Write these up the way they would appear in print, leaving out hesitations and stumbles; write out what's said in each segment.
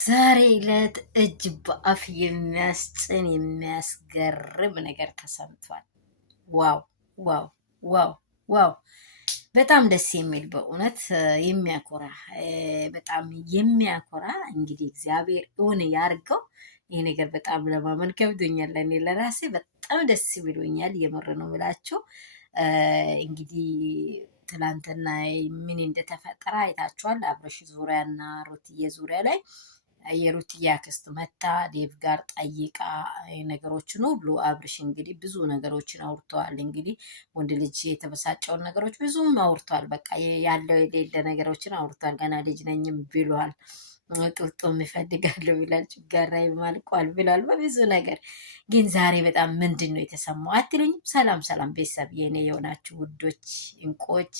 ዛሬ ዕለት እጅ በአፍ የሚያስጭን የሚያስገርም ነገር ተሰምቷል። ዋው ዋው ዋው ዋው! በጣም ደስ የሚል በእውነት የሚያኮራ በጣም የሚያኮራ እንግዲህ እግዚአብሔር እውን ያርገው። ይሄ ነገር በጣም ለማመን ከብዶኛል። እኔ ለራሴ በጣም ደስ ብሎኛል። የምር ነው ብላችሁ እንግዲህ ትላንትና ምን እንደተፈጠረ አይታችኋል። አብረሽ ዙሪያና ሩትዬ ዙሪያ ላይ የሩትዬ አክስት መታ ዴቭ ጋር ጠይቃ ነገሮች ነው ብሎ አብርሽ እንግዲህ ብዙ ነገሮችን አውርተዋል። እንግዲህ ወንድ ልጅ የተበሳጨውን ነገሮች ብዙም አውርተዋል። በቃ ያለው የሌለ ነገሮችን አውርተዋል። ገና ልጅ ነኝም ብሏል። ጡጦም ይፈልጋለሁ ብላል። ችጋራ ይማልቋል ብሏል። በብዙ ነገር ግን ዛሬ በጣም ምንድን ነው የተሰማው አትሉኝም? ሰላም ሰላም ቤተሰብ የኔ የሆናችሁ ውዶች እንቆች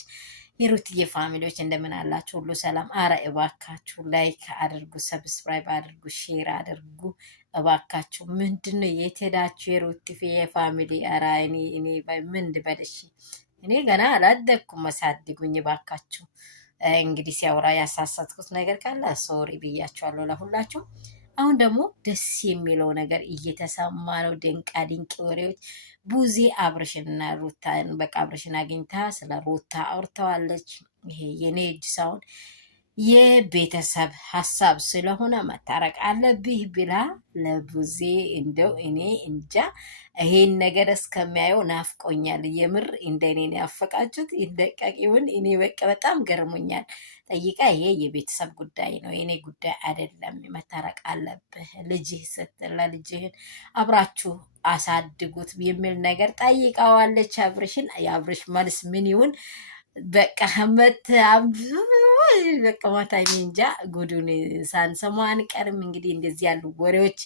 የሩትዬ ፋሚሊዎች እንደምን አላችሁ? ሁሉ ሰላም? አረ እባካችሁ ላይክ አድርጉ፣ ሰብስክራይብ አድርጉ፣ ሼር አድርጉ እባካችሁ። ምንድን ነው የት ሄዳችሁ የሩትዬ ፋሚሊ? አረ እኔ ምን ልበልሽ? እኔ ገና አላደግኩም፣ አሳድጉኝ እባካችሁ። እንግዲህ ሲያወራ ያሳሳትኩት ነገር ካለ ሶሪ ብያችኋለሁ ለሁላችሁ። አሁን ደግሞ ደስ የሚለው ነገር እየተሰማ ነው። ድንቃ ድንቅ ወሬዎች ቡዜ አብርሽና ሩታን በቃ አብርሽን አግኝታ ስለ ሩታ አውርተዋለች። ይሄ የኔ እጅ ሳይሆን የቤተሰብ ሀሳብ ስለሆነ መታረቅ አለብህ ብላ ለቡዜ እንደው እኔ እንጃ ይሄን ነገር እስከሚያየው ናፍቆኛል። የምር እንደኔ ያፈቃችሁት ይደቀቂውን እኔ በቃ በጣም ገርሞኛል። ጠይቃ ይሄ የቤተሰብ ጉዳይ ነው የኔ ጉዳይ አይደለም፣ መታረቅ አለብህ ልጅህ ስትል ለልጅህን አብራችሁ አሳድጉት የሚል ነገር ጠይቃዋለች አብርሽን። የአብርሽ መልስ ምን ይሁን? በቃ በቃ ማታ እንጃ ጉዱን ሳንሰማ አንቀርም። እንግዲህ እንደዚህ ያሉ ወሬዎች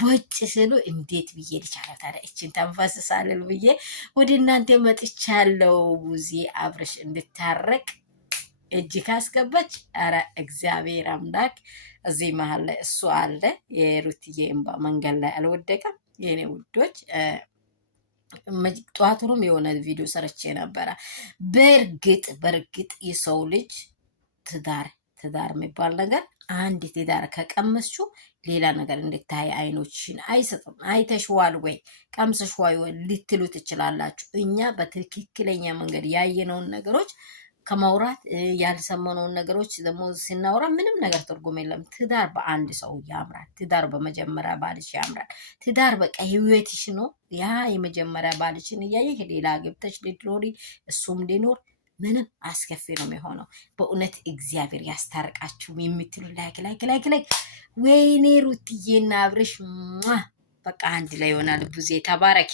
ቦጭ ስሉ እንዴት ብዬ ልቻለው ታዲያ? እችን ተንፈስ ሳልል ብዬ ወደ እናንተ መጥቻለሁ። ቡዜ አብርሽ እንድታረቅ እጅ ካስገባች ኧረ እግዚአብሔር አምላክ እዚህ መሀል ላይ እሱ አለ። የሩትዬ እምባ መንገድ ላይ አልወደቀም የኔ ውዶች። ጠዋቱንም የሆነ ቪዲዮ ሰርቼ ነበረ። በእርግጥ የሰው ልጅ ትዳር የሚባል ነገር አንድ ትዳር ከቀመስቹ ሌላ ነገር እንድታይ አይኖችን አይሰጥም። አይተሽዋል ወይ ቀምሰሽዋል ወይ ልትሉ ትችላላችሁ። እኛ በትክክለኛ መንገድ ያየነውን ነገሮች ከማውራት ያልሰማነውን ነገሮች ደግሞ ስናወራ ምንም ነገር ትርጉም የለም። ትዳር በአንድ ሰው ያምራል። ትዳር በመጀመሪያ ባልሽ ያምራል። ትዳር በቃ ህይወትሽ ነው። ያ የመጀመሪያ ባልሽን እያየሽ ሌላ ገብተሽ ልትኖሪ እሱም ሊኖር ምንም አስከፊ ነው የሚሆነው። በእውነት እግዚአብሔር ያስታርቃችሁ የምትሉ ላይክ ወይኔ ሩትዬና አብርሽ በቃ አንድ ላይ ይሆናል። ቡዜ ተባረኪ።